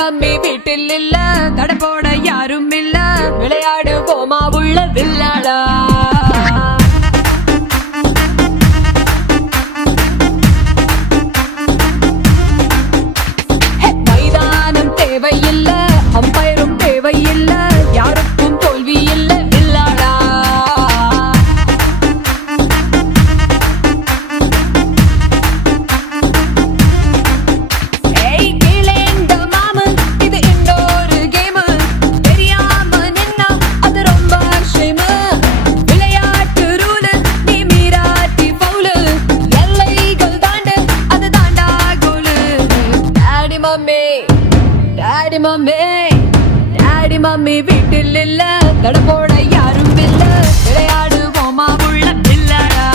Mummy வீட்டில் இல்ல, தட போட யாரும் இல்ல, விளையாடுவோமா உள்ள வில்லாடா. மைதானம் தேவையில்ல, அம்பயரும் தேவையில்ல, யாருக்கும் தோல்வி இல்ல வில்லாடா. டாடி மம்மி வீட்டில் இல்ல, தட போட யாரும் இல்ல, விளையாடுவோமா உள்ள வில்லாடா.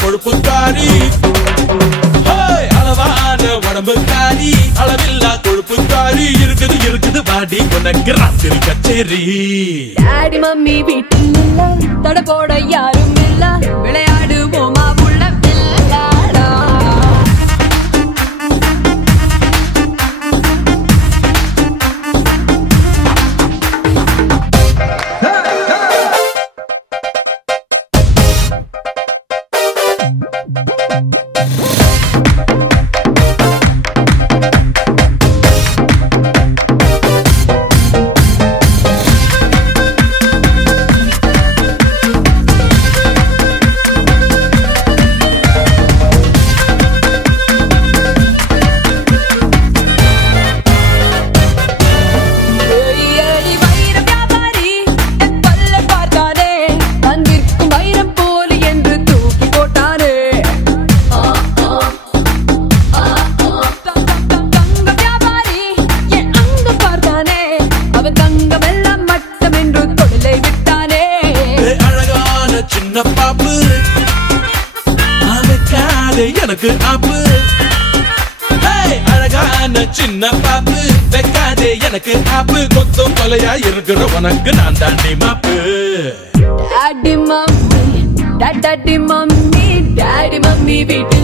கொழுப்புக்காரி அளவான உடம்புக்காரி, அளவில்லா கொழுப்புக்காரி, இருக்குது இருக்குது வாடி உனக்கு ராத்திரி கச்சேரி. டாடி மம்மி வீட்டில் இல்ல, தட போட யாரும் இல்ல, விளையாடுவோமா உள்ள வில்லாடா. எனக்கு ஆப்பு அழகான சின்ன பாப்பு, வைக்காதே எனக்கு ஆப்பு, கொத்தும் கொலையா இருக்கிற உனக்கு நான் தாண்டி மாப்பு. Daddy mummy daddy mummy daddy mummy வீட்டு